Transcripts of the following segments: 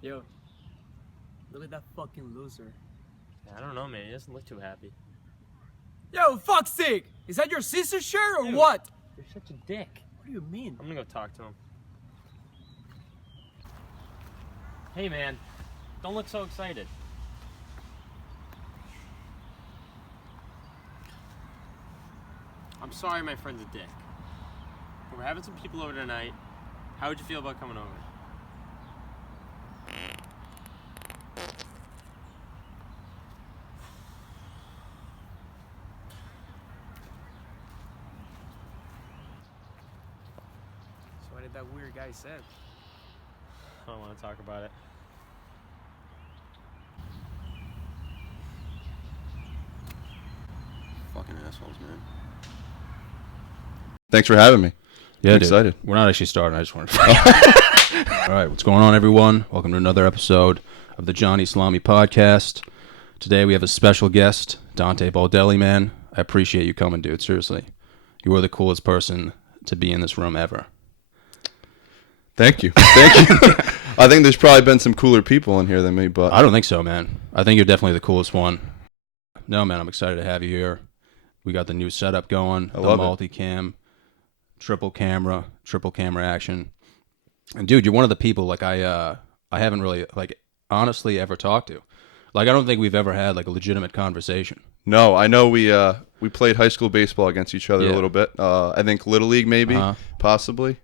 Yo, look at that fucking loser. I don't know, man. He doesn't look too happy. Yo, fuck's sake! Is that your sister's shirt or Dude, what? You're such a dick. What do you mean? I'm gonna go talk to him. Hey, man. Don't look so excited. I'm sorry my friend's a dick. But we're having some people over tonight. How would you feel about coming over? So what did that weird guy say? I don't want to talk about it. Fucking assholes, man. Thanks for having me. Yeah, I'm dude. excited. We're not actually starting. I just wanted to. All right, what's going on, everyone? Welcome to another episode of the Johnny Salami podcast. Today we have a special guest, Dante Baldelli, man. I appreciate you coming, dude. Seriously. You are the coolest person to be in this room ever. Thank you. Thank you. I think there's probably been some cooler people in here than me, but I don't think so, man. I think you're definitely the coolest one. No, man, I'm excited to have you here. We got the new setup going, I the love it. multi-cam, triple camera action. And dude, you're one of the people like I haven't really like honestly ever talked to. Like I don't think we've ever had like a legitimate conversation. no, I know we played high school baseball against each other Yeah. a little bit. I think Little League maybe, Uh-huh. possibly.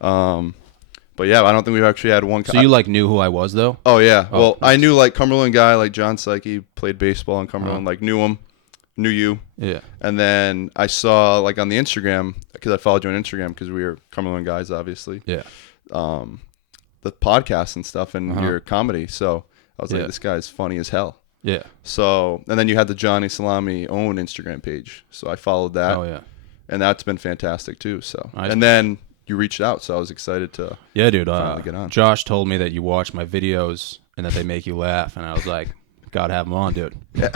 But yeah, I don't think we've actually had one. So you like knew who I was though? Oh yeah. Oh, Well, I nice. knew like Cumberland guy like John Psyche played baseball in Cumberland. Like knew him, knew you. Yeah. And then I saw like on the Instagram because I followed you on Instagram because we were Cumberland guys, obviously. Yeah. The podcast and stuff and Uh-huh. your comedy. So I was Yeah. like, this guy's funny as hell. Yeah. So, and then you had the Johnny Salami own Instagram page. So I followed that. Oh yeah. And that's been fantastic too. So, Nice. and then you reached out. So I was excited to. Yeah, dude. Finally get on. Josh told me that you watch my videos and that they make you laugh, and I was like, gotta have him on, dude. Yeah,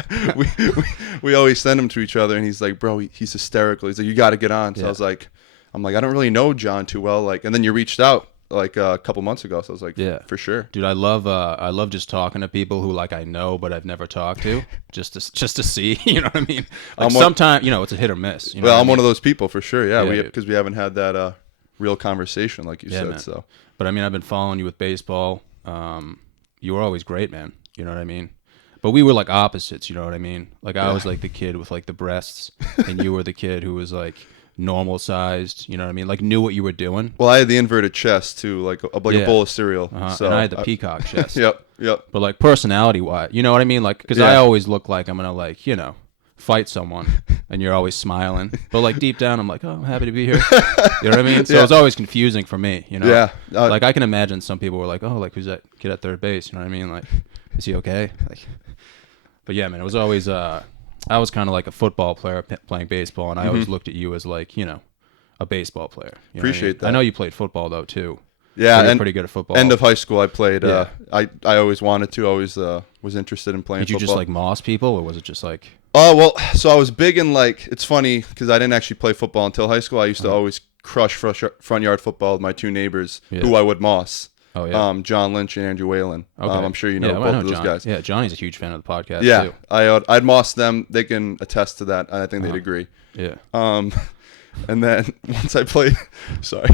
we always send him to each other and he's like, bro, he's hysterical. He's like, you got to get on. So Yeah. I was like, I don't really know John too well. Like, and then you reached out like a couple months ago. So I was like, Yeah. for sure. Dude, I love just talking to people who like I know but I've never talked to, just to see, you know what I mean? Like sometimes, it's a hit or miss. You know Well, what I I'm one mean? of those people for sure. Yeah. Yeah, dude. Because we haven't had that real conversation like you Yeah, said. man. So But I mean, I've been following you with baseball. You were always great, man. You know what I mean? But we were like opposites, you know what I mean? Like I was like the kid with like the breasts, and you were the kid who was like normal sized. You know what I mean? Like knew what you were doing. well, I had the inverted chest too, like a Yeah. bowl of cereal. So And I had the peacock chest. Yep. But like personality wise, you know what I mean? Like, because I Yeah. always look like I'm gonna like fight someone, and you're always smiling. But like deep down, I'm like, oh, I'm happy to be here. You know what I mean? So Yeah. it's always confusing for me. You know? Yeah. Like I can imagine some people were like, oh, like who's that kid at third base? You know what I mean? Like, is he okay? Like, but yeah, man, it was always I was kind of like a football player playing baseball, and I always looked at you as like a baseball player. You know what I mean? Appreciate that. I know you played football though too. Yeah, You're and pretty good at football. end of high school, I played. Yeah. I always wanted to. Always was interested in playing. Did you football. just like moss people, or was it just like? Oh well, so I was big in like. It's funny because I didn't actually play football until high school. I used to always crush front yard football with my two neighbors, Yeah. who I would moss. Oh yeah. John Lynch and Andrew Whalen. Okay. I'm sure you know Yeah, both I know of those John. guys. Yeah, Johnny's a huge fan of the podcast Yeah, too. I'd moss them. They can attest to that, and I think they'd agree. Yeah. And then once I played, sorry,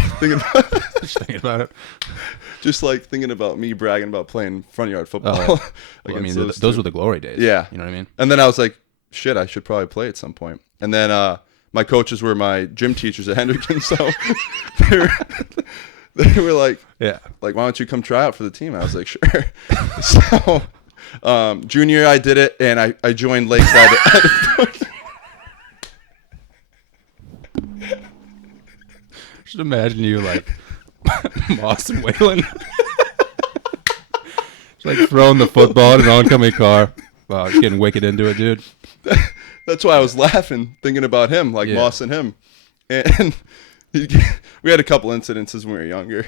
Just thinking about it. just like thinking about me bragging about playing front yard football. Oh, Well, I against mean, those were the glory days. Yeah. You know what I mean? And then I was like, shit, I should probably play at some point. And then my coaches were my gym teachers at Hendrickson, so they were like, Yeah. why don't you come try out for the team? I was like, sure. So junior year I did it, and I joined Lakeside. Just imagine you like Moss and Whalen. Just like throwing the football in an oncoming car. Wow, just getting wicked into it, dude. That's why I was laughing, thinking about him, like Yeah. Moss and him. And we had a couple incidences when we were younger.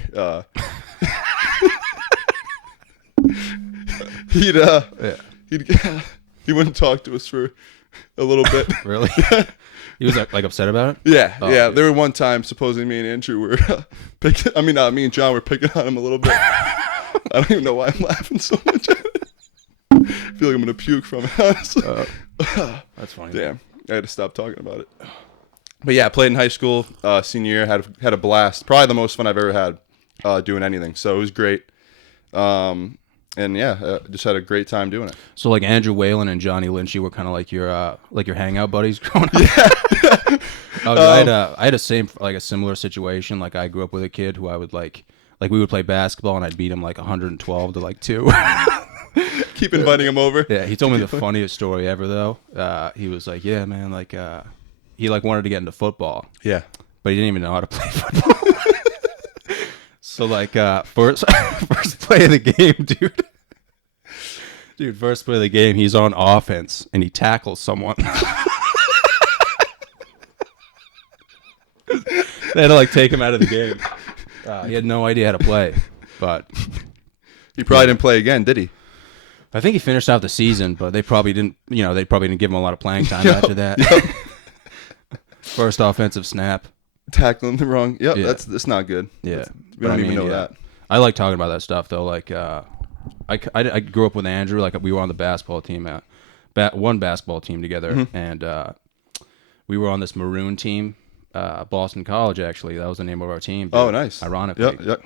He wouldn't talk to us for a little bit. Really? He was like upset about it? Yeah, Oh, yeah. dude. There were one time, supposedly me and Andrew were me and John were picking on him a little bit. I don't even know why I'm laughing so much at it. I feel like I'm gonna puke from it, honestly. That's funny. Damn, I had to stop talking about it. But yeah, I played in high school, senior year, had a blast. Probably the most fun I've ever had doing anything. So it was great. And yeah, just had a great time doing it. So like Andrew Whalen and Johnny Lynch, you were kind of like your hangout buddies growing up. Yeah. I had a similar situation. Like I grew up with a kid who I would like we would play basketball and I'd beat him like 112 to like 2. Keep inviting him over. Yeah, he told me the funniest story ever though. He was like, yeah, man, like he like wanted to get into football. Yeah. But he didn't even know how to play football. So like first play of the game, dude. Dude, first play of the game, he's on offense and he tackles someone. They had to like take him out of the game. He had no idea how to play, but He probably didn't play again, did he? I think he finished out the season, but they probably didn't give him a lot of playing time after that. First offensive snap. Tackling the wrong. Yep, Yeah. that's not good. Yeah. We don't even know that. I like talking about that stuff though. Like, I grew up with Andrew. Like, we were on the basketball team one basketball team together, and we were on this maroon team, Boston College. Actually, that was the name of our team. Oh, nice. Ironically. Yep.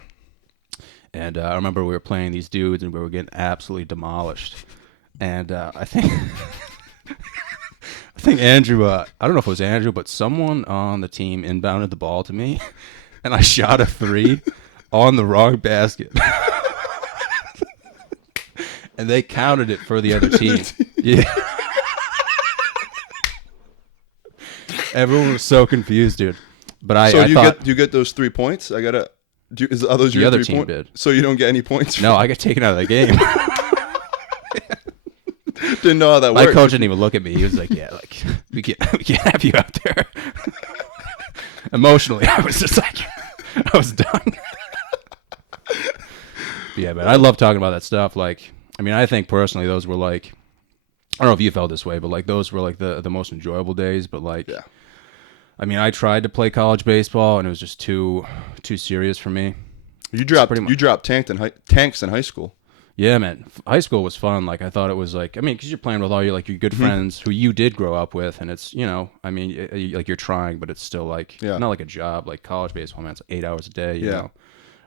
And I remember we were playing these dudes, and we were getting absolutely demolished. And I think Andrew, I don't know if it was Andrew, but someone on the team inbounded the ball to me, and I shot a 3 on the wrong basket. And they counted it for the other team. Yeah. Everyone was so confused, dude. But So I thought, you get those 3 points? Are those The your other 3 team points? did. So you don't get any points? no, I got taken out of the game. Didn't know how that My worked. coach didn't even look at me. He was like, "Yeah, like we can't have you out there." Emotionally, I was just like, I was done. Yeah, man, I love talking about that stuff. Like, I mean, I think personally, those were like, I don't know if you felt this way, but like those were like the most enjoyable days. But like, Yeah. I mean, I tried to play college baseball, and it was just too serious for me. You dropped pretty much- you dropped tanks in high school. Yeah, man. High school was fun. Like, I thought it was like, I mean, because you're playing with all your good friends who you did grow up with, and it's, I mean, like you're trying, but it's still like not like a job. Like college baseball, man, it's 8 hours a day. You know.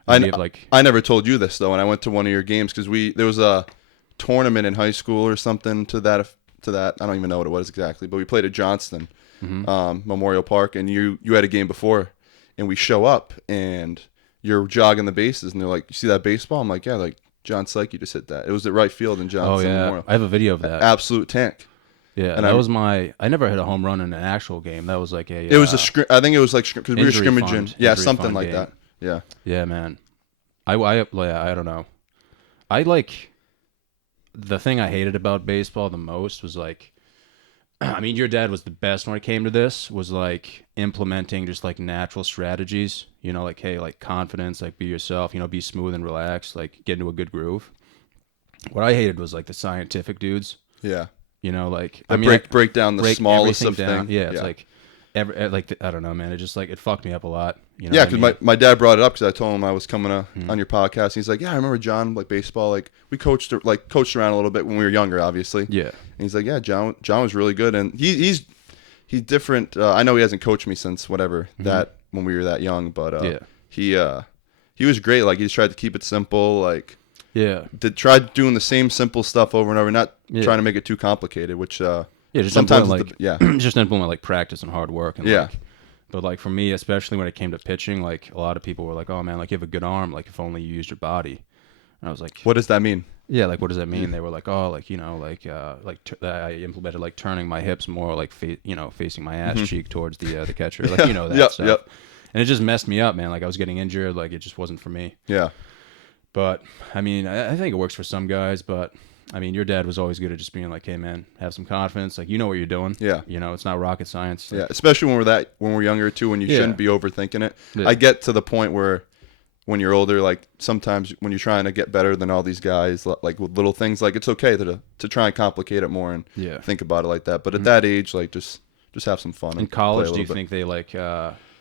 And you have, I never told you this though, when I went to one of your games because there was a tournament in high school or something to that. I don't even know what it was exactly, but we played at Johnston Memorial Park, and you had a game before, and we show up and you're jogging the bases, and they're like, "You see that baseball?" I'm like, "Yeah." Like, John Psyche just hit that. It was at right field in Johnston Memorial. I have a video of that. Absolute tank. Yeah, and I never hit a home run in an actual game. That was like It was I think it was like because we were injury scrimmaging. fund- Yeah, injury something fund like game. that. Yeah. Yeah, man. I don't know. I like the thing I hated about baseball the most was like, I mean, your dad was the best when it came to this, was like implementing just like natural strategies, like, hey, like confidence, like be yourself, be smooth and relaxed, like get into a good groove. What I hated was like the scientific dudes, Yeah. like, I mean, break down the smallest of things. Yeah, it's like, I don't know, man. It just like, it fucked me up a lot. Yeah, because my dad brought it up because I told him I was coming on your podcast. And he's like, "Yeah, I remember John, like baseball. Like we coached around a little bit when we were younger, obviously." Yeah. And he's like, "Yeah, John was really good, and he's different. I know he hasn't coached me since whatever that when we were that young, but he was great. Like he just tried to keep it simple. Like tried doing the same simple stuff over and over, not trying to make it too complicated. Which just sometimes just implement like practice and hard work. And but like for me, especially when it came to pitching, like a lot of people were like, "Oh man, like you have a good arm. Like if only you used your body." And I was like, "What does that mean?" Yeah, like what does that mean? They were like, "Oh, like I implemented like turning my hips more, like facing my ass cheek towards the catcher, like that stuff." Yep. And it just messed me up, man. Like I was getting injured, like it just wasn't for me. Yeah. But I mean, I think it works for some guys, but I mean, your dad was always good at just being like, "Hey, man, have some confidence. Like, you know what you're doing. Yeah. It's not rocket science." Like, Yeah, especially when we're younger too, when you shouldn't be overthinking it. Yeah. I get to the point where when you're older, like sometimes when you're trying to get better than all these guys, like with little things, like it's okay to try and complicate it more and think about it like that. But at that age, like just have some fun. in and college, play a do you little bit. think they like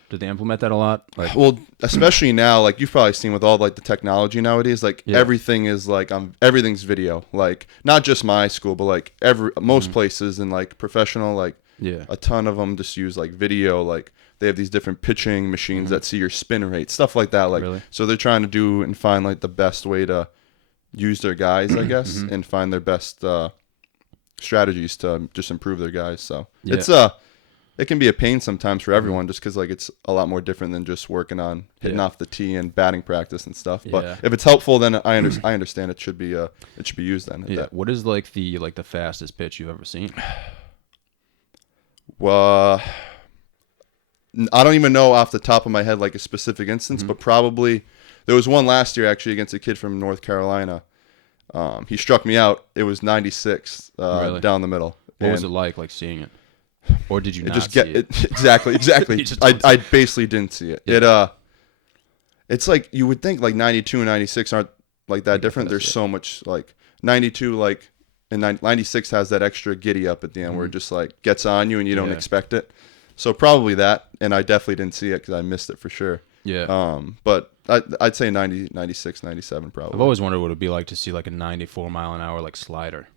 Did they implement that a lot? Like, Well, especially now, like you've probably seen with all like the technology nowadays, like everything is like everything's video. Like not just my school, but like most places and like professional, like a ton of them just use like video. Like they have these different pitching machines that see your spin rate, stuff like that. Like so they're trying to do and find like the best way to use their guys, I guess, and find their best strategies to just improve their guys. So it can be a pain sometimes for everyone just because like it's a lot more different than just working on hitting off the tee and batting practice and stuff. But if it's helpful, then I understand it should be used then. What is like the fastest pitch you've ever seen? Well, I don't even know off the top of my head like a specific instance, but probably there was one last year actually against a kid from North Carolina. He struck me out. It was 96 down the middle. What was it like seeing it? Or did you not just see it? Exactly. I basically didn't see it. Yeah. It's like you would think like 92 and 96 aren't like that different. There's so much like 92 like and 96 has that extra giddy up at the end where it just like gets on you and you don't expect it. So probably that, and I definitely didn't see it because I missed it for sure. Yeah. But I'd say 90, 96, 97 probably. I've always wondered what it'd be like to see like a 94 mile an hour like slider,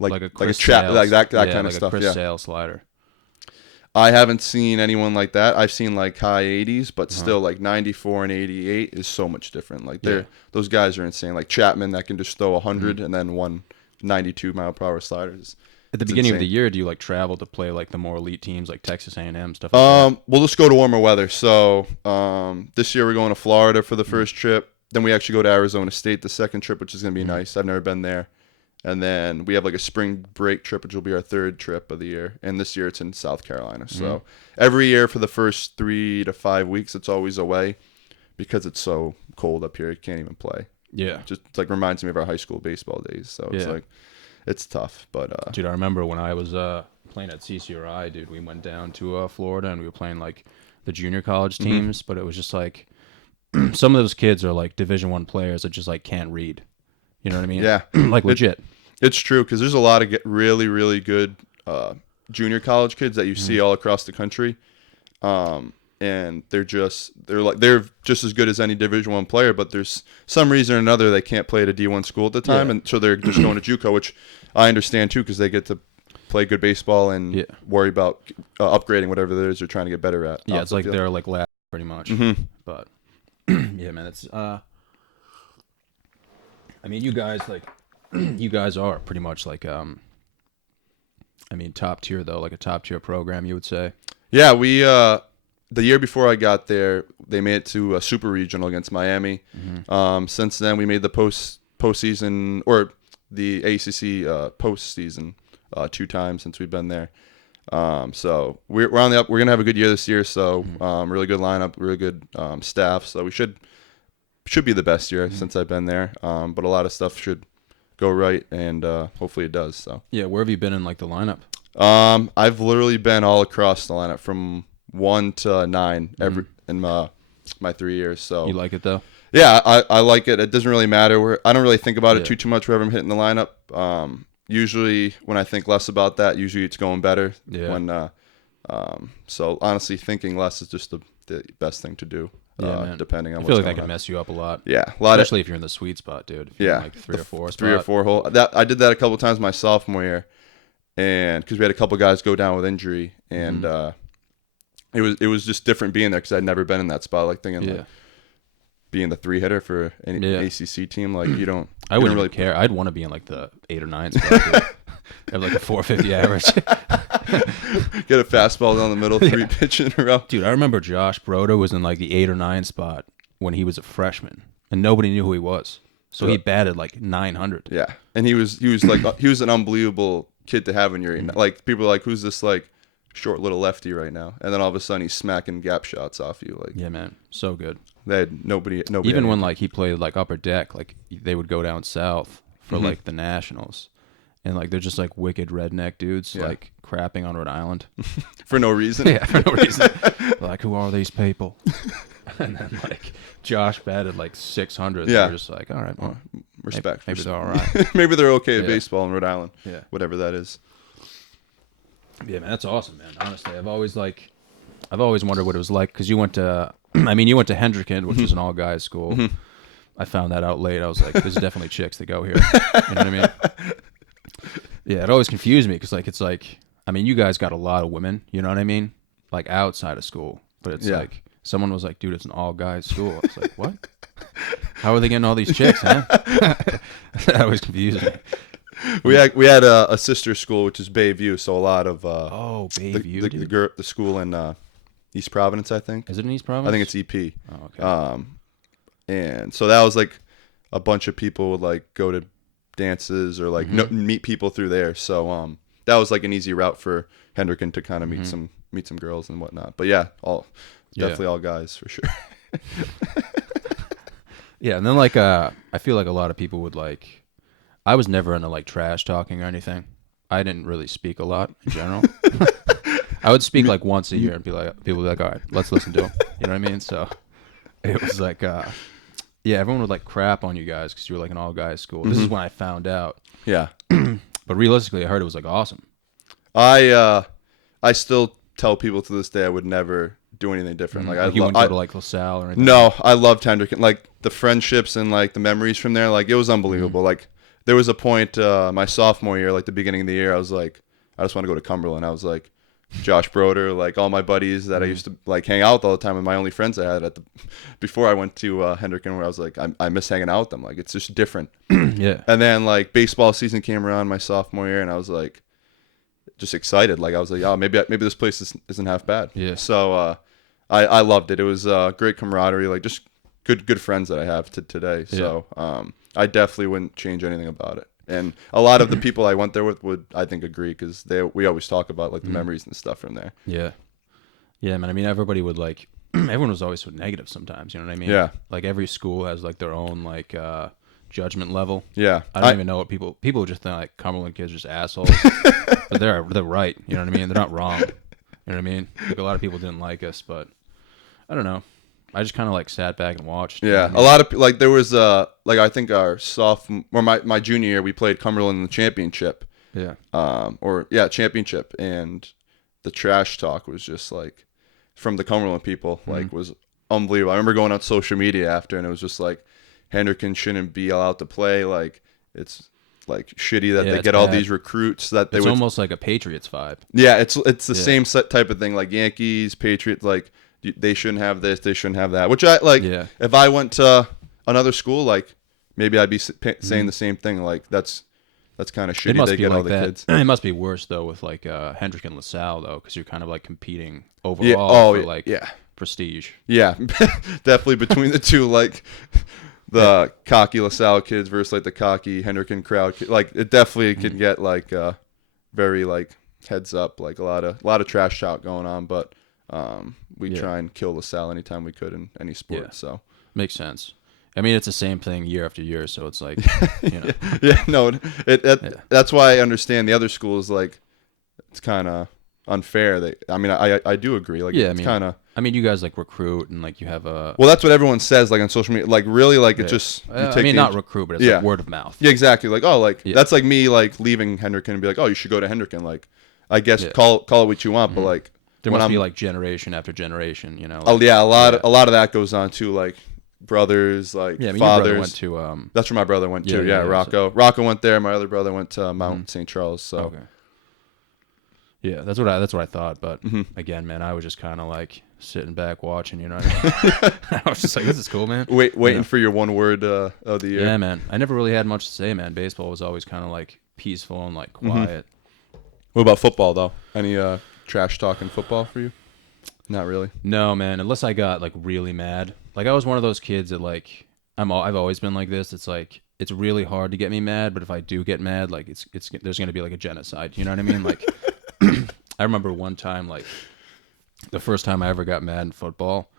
like a Chris chat Sales. like that kind of like stuff. A Chris Sales slider. I haven't seen anyone like that. I've seen like high 80s, but still like 94 and 88 is so much different. Like those guys are insane. Like Chapman that can just throw 100 and then one 92 mile per hour sliders. At the beginning of the year, do you like travel to play like the more elite teams like Texas A&M stuff like that? We'll just go to warmer weather. So this year we're going to Florida for the first trip. Then we actually go to Arizona State the second trip, which is going to be nice. I've never been there. And then we have like a spring break trip, which will be our third trip of the year. And this year it's in South Carolina. So every year for the first 3 to 5 weeks, it's always away because it's so cold up here. You can't even play. Yeah. Just like reminds me of our high school baseball days. So it's like, it's tough. But dude, I remember when I was playing at CCRI, dude, we went down to Florida and we were playing like the junior college teams, but it was just like some of those kids are like Division I players that just like can't read. You know what I mean? Yeah. Like legit. It's true because there's a lot of really, really good junior college kids that you see all across the country, and they're just as good as any Division I player. But there's some reason or another they can't play at a D1 school at the time, and so they're just going to JUCO, which I understand too because they get to play good baseball and worry about upgrading whatever it is they're trying to get better at. Yeah, it's like they're like lab pretty much. But yeah, man, it's I mean, you guys like, you guys are pretty much like, I mean, top tier though, like a top tier program, you would say. Yeah, we the year before I got there, they made it to a super regional against Miami. Since then, we made the postseason or the ACC postseason 2 times since we've been there. So we're on the up. We're gonna have a good year this year. So really good lineup, really good staff. So we should be the best year since I've been there. But a lot of stuff should go right, and hopefully it does. So yeah, where have you been in like the lineup? I've literally been all across the lineup from 1 to 9 every in my 3 years. So you like it though? Yeah, I like it. It doesn't really matter. I don't really think about it too much wherever I'm hitting the lineup. Usually when I think less about that, usually it's going better. Yeah. When so honestly, thinking less is just the best thing to do. Man. Depending on I feel what's like that going can on. mess you up a lot. Yeah, especially if you're in the sweet spot, dude. If you're in like 3 or 4 spot. 3 or 4 hole. I did that a couple times my sophomore year, and because we had a couple guys go down with injury, and it was just different being there because I'd never been in that spot. Like thinking like being the 3 hitter for any ACC team, like you don't. I wouldn't really care. I'd want to be in like the 8 or 9 spot. Have like a 450 average. Get a fastball down the middle, 3 pitch in a row. Dude, I remember Josh Broda was in like the 8 or 9 spot when he was a freshman, and nobody knew who he was. So he batted like 900. Yeah, and he was like he was an unbelievable kid to have in your like people are like, who's this like short little lefty right now? And then all of a sudden he's smacking gap shots off you. Like yeah, man, so good. They had nobody. Even when like he played like upper deck, like they would go down south for like the nationals. And, like, they're just, like, wicked redneck dudes, like, crapping on Rhode Island. For no reason? Yeah, for no reason. Like, who are these people? And then, like, Josh batted, like, 600. Yeah. They're just like, all right, well, respect. Maybe they're all right. Maybe they're okay at baseball in Rhode Island. Yeah. Whatever that is. Yeah, man, that's awesome, man. Honestly, I've always, like, I've always wondered what it was like because you went to, you went to Hendricken, which is an all guys school. I found that out late. I was like, there's definitely chicks that go here. You know what I mean? Yeah, it always confused me because it's like, you guys got a lot of women. You know what I mean? Like outside of school, but it's like someone was like, dude, it's an all guys school. I was like, what? How are they getting all these chicks, huh? That always confused me. We had a sister school, which is Bayview, so a lot of Bayview, the school in East Providence, I think. Is it in East Providence? I think it's EP. Oh, okay. And so that was like a bunch of people would like go to dances or like meet people through there. So that was like an easy route for Hendricken to kind of meet some girls and whatnot. But yeah, definitely all guys for sure. Yeah, and then I feel like a lot of people would like. I was never into like trash talking or anything. I didn't really speak a lot in general. I would speak like once a year and people would be like, all right, let's listen to him. You know what I mean? So it was like, everyone would like crap on you guys because you were like an all guys school. This is when I found out. Yeah. But realistically, I heard it was like awesome. I still tell people to this day I would never do anything different. Like you wouldn't go to like LaSalle or anything? No, I loved Hendricken. Like the friendships and like the memories from there, like it was unbelievable. Like there was a point my sophomore year, like the beginning of the year, I was like, I just want to go to Cumberland. I was like, Josh Broder, like all my buddies that I used to like hang out with all the time, and my only friends I had before I went to Hendricken, where I was like, I miss hanging out with them. Like it's just different. Yeah. And then like baseball season came around my sophomore year, and I was like, just excited. Like I was like, oh, maybe this place isn't half bad. Yeah. So I loved it. It was great camaraderie, like just good friends that I have to today. So I definitely wouldn't change anything about it. And a lot of the people I went there with would, I think, agree because we always talk about like the memories and stuff from there. Yeah. Yeah, man. Everybody would like, everyone was always so negative sometimes. You know what I mean? Yeah. Like every school has like their own like judgment level. Yeah. I don't even know what people just think like Cumberland kids are just assholes. But they're right. You know what I mean? They're not wrong. You know what I mean? Like a lot of people didn't like us, but I don't know. I just kind of like sat back and watched. Yeah, a lot of like there was like I think our sophomore or my junior year we played Cumberland in the championship. Yeah. Championship, and the trash talk was just like from the Cumberland people like was unbelievable. I remember going on social media after, and it was just like Hendricken shouldn't be allowed to play. Like it's like shitty that they get all these recruits that they it's would almost like a Patriots vibe. Yeah, it's the same type of thing like Yankees, Patriots, like. They shouldn't have this. They shouldn't have that. Which I like. Yeah. If I went to another school, like maybe I'd be saying the same thing. Like that's kind of shitty. They get all the kids. It must be worse though with like Hendrick and LaSalle though, because you're kind of like competing overall for like prestige. Yeah, definitely between the two, like the cocky LaSalle kids versus like the cocky Hendricken crowd. Like it definitely can get like very like heads up, like a lot of trash talk going on, but. We try and kill LaSalle anytime we could in any sport. Yeah. So makes sense. It's the same thing year after year, so it's like, you know. Yeah, no, that's why I understand the other schools. Like, it's kind of unfair. I do agree. Like, it's kind of. You guys like recruit and like you have a. Well, that's what everyone says. Like on social media, like really, like it just. Not recruit, but it's like word of mouth. Yeah, exactly. Like that's like me like leaving Hendricken and be like, oh, you should go to Hendricken. Like, I guess call it what you want, but like. There must be like generation after generation, you know. Like, a lot of that goes on to like brothers, like fathers. Your brother went to. That's where my brother went to. Yeah, Rocco. So. Rocco went there. My other brother went to Mount St. Charles. So. Okay. Yeah, that's what I thought. But again, man, I was just kind of like sitting back watching. You know what I mean? I was just like, this is cool, man. Waiting for your one word of the year. Yeah, man. I never really had much to say, man. Baseball was always kind of like peaceful and like quiet. What about football though? Any trash talking football for you? Not really. No, man. Unless I got like really mad. Like I was one of those kids that like I've always been like this. It's like it's really hard to get me mad, but if I do get mad, like it's there's gonna be like a genocide. You know what I mean? Like I remember one time, like the first time I ever got mad in football.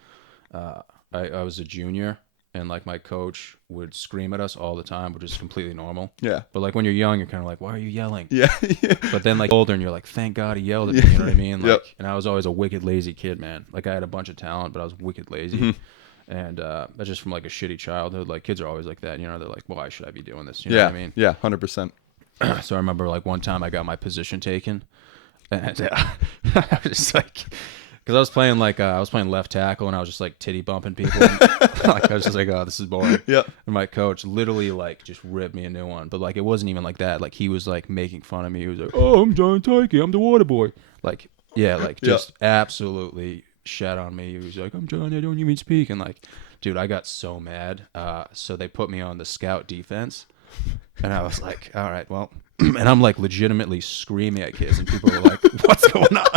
I was a junior. And like my coach would scream at us all the time, which is completely normal. Yeah. But like when you're young, you're kind of like, why are you yelling? Yeah. But then like older, and you're like, thank God he yelled at me. You know what I mean? Like, and I was always a wicked lazy kid, man. Like I had a bunch of talent, but I was wicked lazy. And that's just from like a shitty childhood. Like kids are always like that. You know, they're like, why should I be doing this? You know what I mean? Yeah, 100%. So I remember like one time I got my position taken, and I was just like. Because I was playing left tackle and I was just like titty bumping people. Like, I was just like, oh, this is boring. Yeah. And my coach literally like just ripped me a new one. But like it wasn't even like that. Like he was like making fun of me. He was like, oh, I'm John Tyke. I'm the water boy. Like, yeah, like just absolutely shat on me. He was like, I'm John. I don't even speak. And like, dude, I got so mad. So they put me on the scout defense. And I was like, all right, well. And I'm like legitimately screaming at kids. And people were like, what's going on?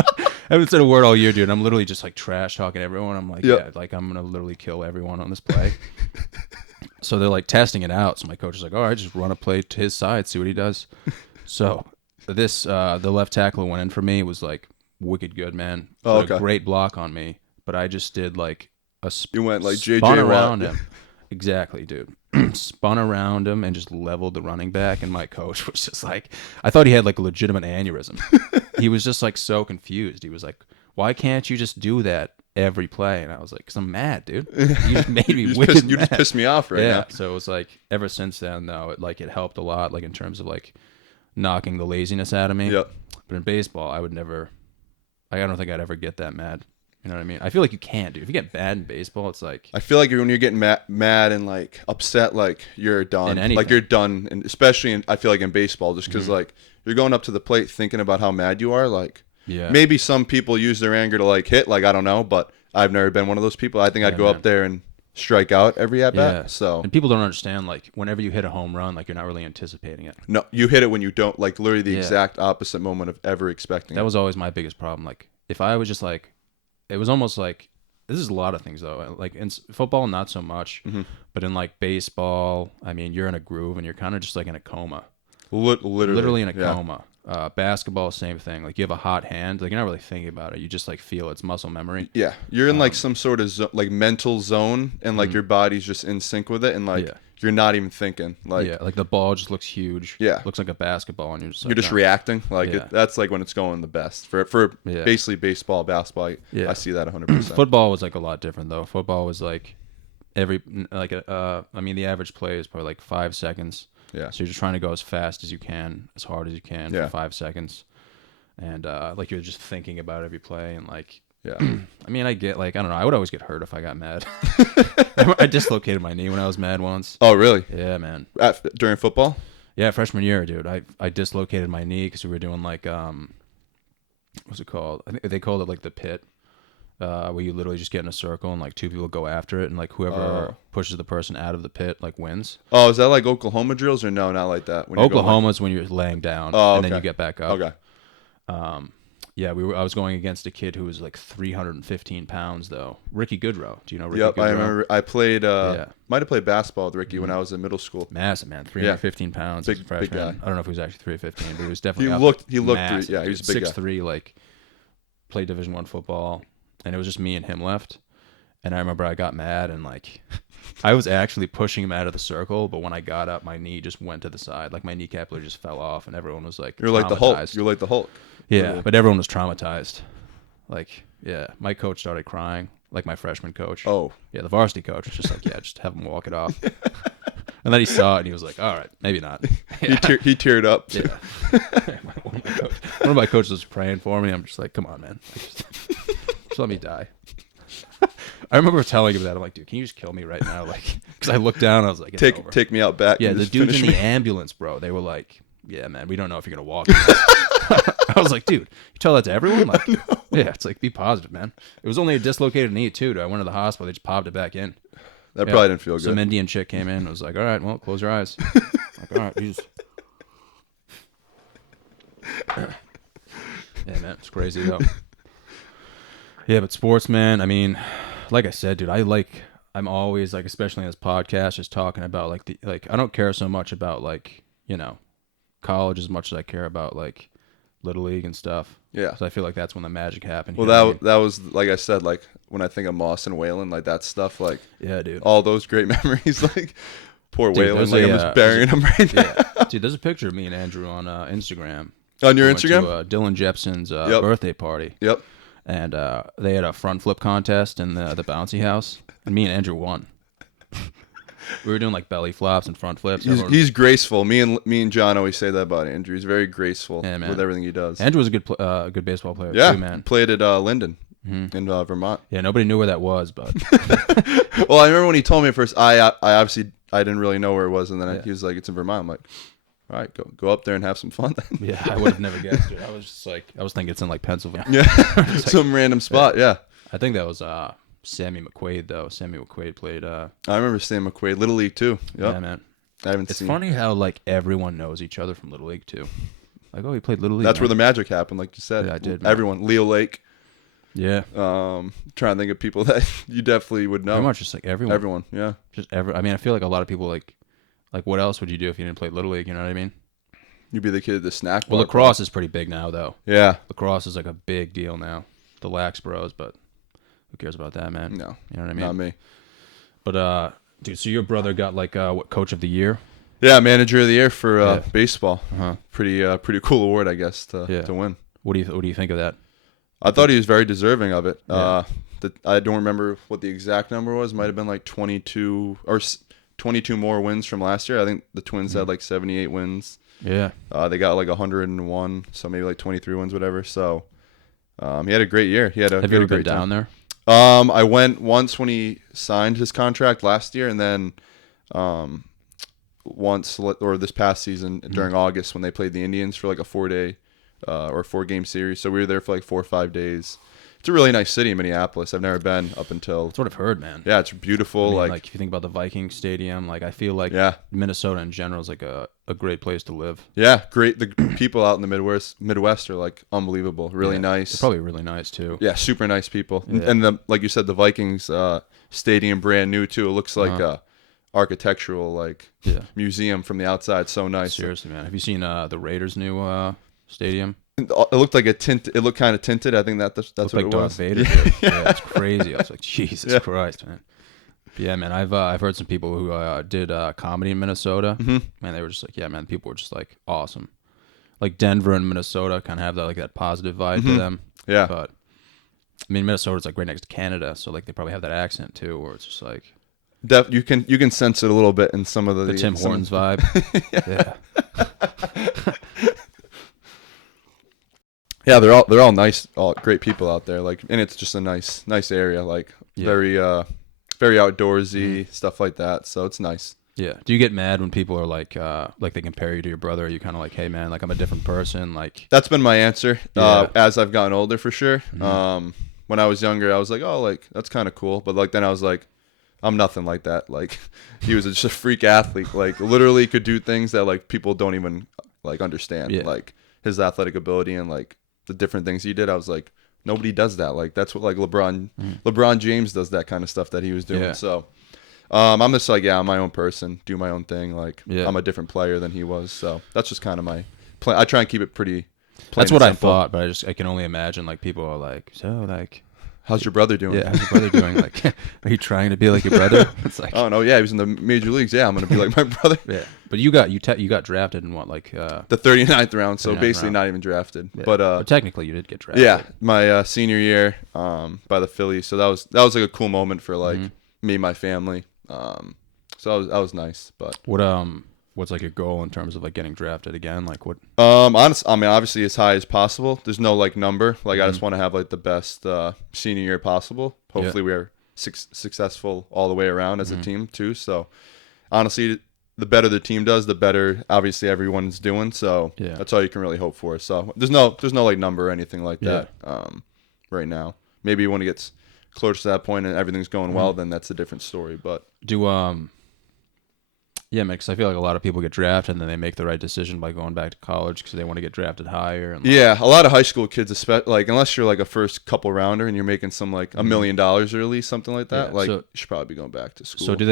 I haven't said a word all year, dude. I'm literally just like trash talking to everyone. I'm like, yeah, like I'm going to literally kill everyone on this play. So they're like testing it out. So my coach is like, all right, just run a play to his side, see what he does. So this, the left tackle who went in for me was like wicked good, man. Oh, Put a great block on me. But I just did like You went like spun JJ around Watt. him. Exactly, dude. Spun around him and just leveled the running back. And my coach was just like, I thought he had like a legitimate aneurysm. He was just like so confused. He was like, why can't you just do that every play? And I was like, because I'm mad, dude. You just made me wicked mad. You just pissed me off right now. So it was like, ever since then, though, it helped a lot, like in terms of like knocking the laziness out of me. Yep. But in baseball, I don't think I'd ever get that mad. You know what I mean? I feel like you can't, dude. If you get mad in baseball, it's like... I feel like when you're getting mad and like upset, like you're done. Like you're done, and especially I feel like in baseball, just because like you're going up to the plate thinking about how mad you are. Like maybe some people use their anger to like hit. Like I don't know, but I've never been one of those people. I think I'd go up there and strike out every at bat. Yeah. So and people don't understand like whenever you hit a home run, like you're not really anticipating it. No, you hit it when you don't. Like literally the exact opposite moment of ever expecting. That was always my biggest problem. Like if I was just like. It was almost like this is a lot of things though. Like in football, not so much, but in like baseball, I mean, you're in a groove and you're kind of just like in a coma. Literally in a coma. Basketball, same thing. Like you have a hot hand, like you're not really thinking about it. You just like feel it's muscle memory. Yeah, you're in like some sort of like mental zone, and like your body's just in sync with it, and like you're not even thinking. Like like the ball just looks huge. Yeah, looks like a basketball, and you're just reacting. Like that's like when it's going the best for basically baseball, basketball. I see that 100%. Football was like a lot different though. Football was like I mean the average play is probably like 5 seconds. Yeah. So you're just trying to go as fast as you can, as hard as you can for 5 seconds, and like you're just thinking about every play and like. Yeah. I mean, I get like I don't know. I would always get hurt if I got mad. I dislocated my knee when I was mad once. Oh really? Yeah, man. During football? Yeah, freshman year, dude. I dislocated my knee because we were doing like what's it called? I think they called it like the pit, where you literally just get in a circle and like two people go after it and like whoever pushes the person out of the pit like wins. Oh, is that like Oklahoma drills or no? Not like that. When Oklahoma's when you're laying down and then you get back up. Okay. Yeah, I was going against a kid who was like 315 pounds though. Ricky Goodrow. Do you know Ricky Goodrow? I remember. I played. Might have played basketball with Ricky when I was in middle school. Massive man, 315 pounds. Big guy. I don't know if he was actually 315, but he was definitely. He looked. Massive, he was a big 6'3", like played Division I football, and it was just me and him left. And I remember I got mad and like I was actually pushing him out of the circle, but when I got up, my knee just went to the side. Like my kneecap literally just fell off, and everyone was like, "You're like the Hulk." You're like the Hulk. Yeah, literally. But everyone was traumatized. Like, yeah, my coach started crying, like my freshman coach. Oh. Yeah, the varsity coach was just like, yeah, just have him walk it off. And then he saw it, and he was like, all right, maybe not. Yeah. He teared up. Yeah. One of my coaches was praying for me. I'm just like, come on, man. Just let me die. I remember telling him that. I'm like, dude, can you just kill me right now? Like, because I looked down, I was like, it's over. Take me out back. Yeah, the dudes in the ambulance, bro, they were like, yeah, man, we don't know if you're going to walk. I was like, dude, you tell that to everyone? Like, yeah, it's like, be positive, man. It was only a dislocated knee, too. Dude. I went to the hospital. They just popped it back in. That probably didn't feel good. Some Indian chick came in and was like, all right, well, close your eyes. Like, all right, Jesus. Yeah, man, it's crazy, though. Yeah, but sports, man, I mean, like I said, dude, I'm always, like, especially in this podcast, just talking about, like, I don't care so much about, like, you know, college as much as I care about, like, Little League and stuff. Yeah. So I feel like that's when the magic happened. Well, that was, like I said, like, when I think of Moss and Whalen, like, that stuff, like, yeah, dude, all those great memories, like, poor Whalen, like, I'm just burying him right now. Yeah. Dude, there's a picture of me and Andrew on Instagram. On your Instagram? Went to, Dylan Jepson's birthday party. Yep. And they had a front flip contest in the bouncy house, and me and Andrew won. We were doing like belly flops and front flips. He's graceful. Me and John always say that about Andrew. He's very graceful with everything he does. Andrew was a good baseball player too, man. Played at Linden. in Vermont. Yeah, nobody knew where that was, but Well, I remember when he told me at first. I obviously I didn't really know where it was, and then he was like, "It's in Vermont." I'm like, "All right, go up there and have some fun." Then. yeah, I would have never guessed it. I was just like, I was thinking it's in like Pennsylvania. Yeah, some random spot. Yeah. I think that was Sammy McQuaid though. Sammy McQuaid played. I remember Sam McQuaid, Little League too. Yep. Yeah, man. I haven't It's seen. funny how like everyone knows each other from Little League too. Like, oh, he played Little League. That's where man. the magic happened, like you said. Yeah, I did, man. Everyone, Leo Lake. Yeah, Trying to think of people that you definitely would know. pretty much just like everyone. Everyone, yeah. I mean, I feel like a lot of people like what else would you do if you didn't play Little League? You know what I mean? You'd be the kid at the snack Well, bar. lacrosse is pretty big now though. Yeah. Lacrosse is like a big deal now. The Lax Bros, but who cares about that, man? No. You know what I mean? Not me. But dude, so your brother got like what, coach of the year? Yeah, manager of the year for Yeah. baseball. Uh-huh. Pretty cool award, I guess, to win. What do you think of that? I thought he was very deserving of it. Yeah. I don't remember what the exact number was. Might have been like 22 or 22 more wins from last year. I think the Twins had like 78 wins. Yeah. They got like 101, so maybe like 23 wins, whatever. So he had a great year. Have you ever been down there? I went once when he signed his contract last year, and then once or this past season during August when they played the Indians for like a 4-day or 4-game series. So we were there for like 4 or 5 days. It's a really nice city, Minneapolis. I've never been up until. That's what I've heard, man. Yeah, it's beautiful. I mean, like if you think about the Viking Stadium, like I feel like Minnesota in general is like a great place to live. Yeah, great. The people out in the Midwest are like unbelievable. Really nice. They're probably really nice too. Yeah, super nice people. Yeah. And like you said, the Vikings stadium brand new too. It looks like a architectural like museum from the outside. So nice. Seriously, man. Have you seen the Raiders' new stadium? It looked like it looked kind of tinted. I think that's what like it Darth was. Vader. Yeah. Yeah, it's crazy. I was like, Jesus Christ, man. But yeah, man. I've heard some people who did comedy in Minnesota. Mm-hmm. Man, they were just like, yeah, man. People were just like awesome. Like Denver and Minnesota kind of have that positive vibe to them. Yeah. But I mean, Minnesota's like right next to Canada, so like they probably have that accent too, where it's just like You can sense it a little bit in some of the Tim Hortons vibe. Yeah. Yeah, they're all nice, all great people out there. Like, and it's just a nice area. Like very outdoorsy stuff like that. So it's nice. Yeah. Do you get mad when people are like they compare you to your brother? Are you kind of like, hey man, like I'm a different person? Like That's been my answer Yeah. as I've gotten older, for sure. When I was younger, I was like, oh, like that's kind of cool. But like then I was like, I'm nothing like that. Like he was just a freak athlete. Like literally could do things that like people don't even like understand. Yeah. Like his athletic ability and like the different things he did. I was like, nobody does that. Like that's what like LeBron James does, that kind of stuff that he was doing. Yeah. So I'm just like, I'm my own person, do my own thing. Like I'm a different player than he was. So that's just kind of my plan. I try and keep it pretty plain. That's what and I simple. thought, but I can only imagine like people are like, so like, How's your brother doing? yeah, how's your brother doing? Like, are you trying to be like your brother? It's like, Oh no, yeah, he was in the major leagues. Yeah, I'm gonna be like my brother. yeah. But you got drafted in what, like The 39th round, so 39th basically round. not even drafted. yeah. But technically you did get drafted. yeah, my senior year by the Phillies. So that was like a cool moment for like me and my family. So that was nice. But What's like your goal in terms of like getting drafted again? Like what? obviously as high as possible. There's no like number. Like I just want to have like the best senior year possible. Hopefully we're successful all the way around as a team too. So honestly, the better the team does, the better obviously everyone's doing. So that's all you can really hope for. So there's no like number or anything like that right now. Maybe when it gets close to that point and everything's going well, then that's a different story. But yeah, man, because I feel like a lot of people get drafted and then they make the right decision by going back to college because they want to get drafted higher. And yeah, a lot of high school kids, especially like unless you're like a first couple rounder and you're making some like $1 million early, something like that, Yeah, like so- you should probably be going back to school. So do